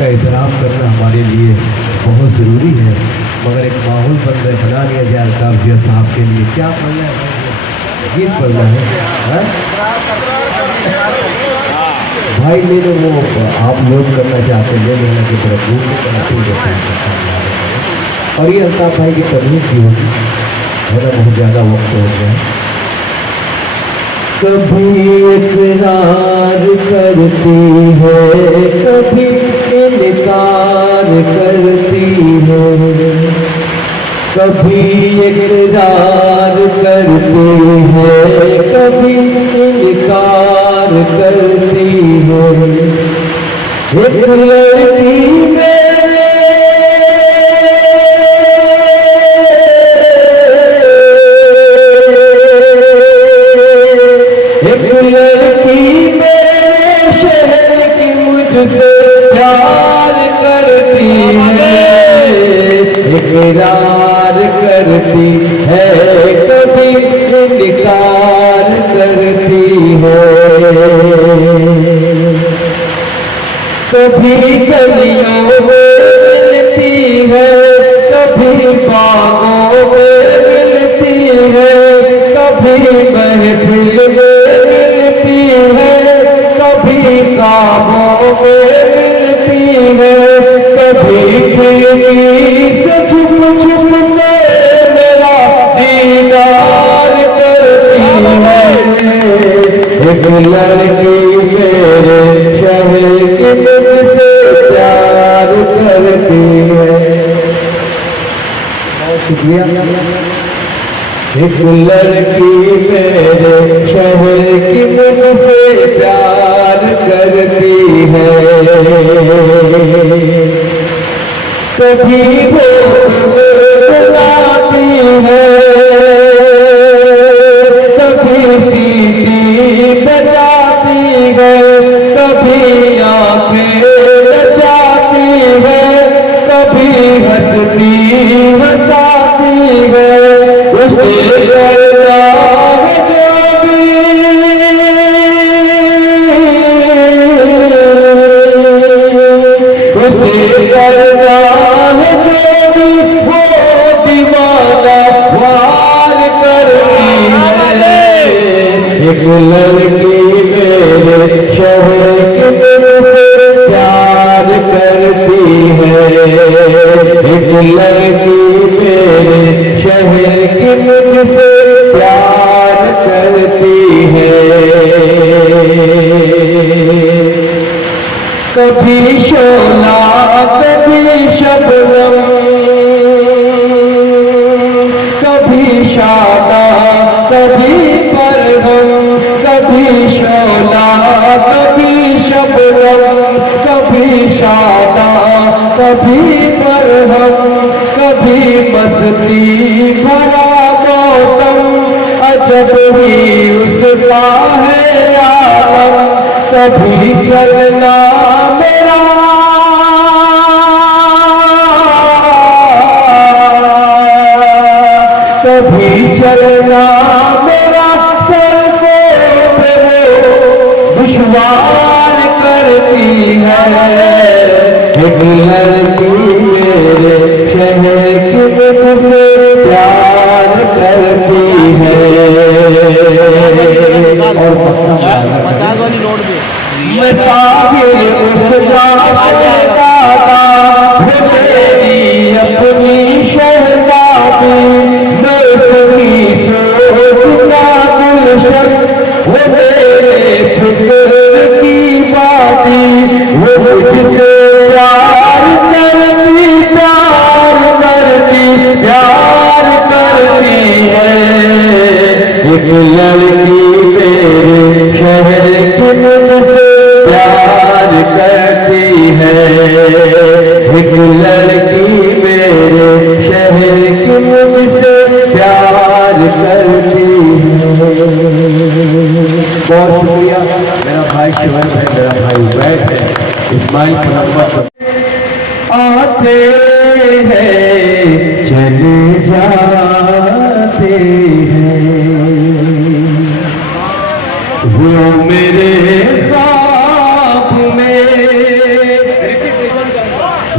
का एहतराम करना हमारे लिए बहुत ज़रूरी है, मगर एक माहौल बना लिया जाए अल्ताफ जिया साहब के लिए। क्या पढ़ना है? गीत पढ़ना है भाई, ले लो वो आप लोग करना चाहते हैं, ले लेना की तरफ और ये अल्ताफ भाई की तकलीफ भी होगी, मेरा बहुत ज़्यादा वक्त हो गया। कभी इकरार करती है, कभी इनकार करती है, कभी इकरार करती है, कभी इनकार करती है। एक लड़की प्यार करती है, इकरार करती है, कभी इनकार करती है। कभी गलियों में मिलती है, कभी बागों में मिलती है, कभी महफिल में मिलती है, कभी काबों में मिलती है, कभी खिड़की से छुप छुप के मेरा दीदार करती है। एक लड़की मेरे शहर की मुझसे प्यार करती है। बहुत शुक्रिया। एक लड़की मेरे शहर की मुझसे प्यार करती है। कभी वो बुलाती है, कभी सीटी बजाती है, कभी आंखें नचाती है, कभी हंसती हंसाती है। उसे करना है जो भी, उसे करना है जो भी, वो दीवाना वार करती है। एक लड़की मेरे शहर की मुझसे प्यार करती है। एक लड़की मेरे शहर की मुझसे प्यार करती है। कभी शोला कभी शबनम, कभी शादा कभी परगम, कभी शोला कभी शबनम, कभी शादा कभी परगम, कभी मस्ती भरा मौसम, अजब ही उसका है आलम। कभी चलना मेरा कभी चलना मेरा सर को दुश्वार करती है। एक लड़की मेरे शहर की मुझसे प्यार करती है। और मैं साहिर उस दादा मेरी अपनी शहजादी, मैं सभी सोचना गुलशन, वो मेरे फिक्र की बाती, वो मुझसे प्यार करती, प्यार करती, प्यार करती है। एक लड़की मेरे शहर की मुझसे प्यार करती है। एक लड़की मेरे शहर की मुझसे प्यार करती है। बहुत शुक्रिया। मेरा भाई शिवन है, मेरा भाई उबैद है, इस्माइल पनम्बर आते हैं चले जाते हैं, वो मेरे ख्वाब में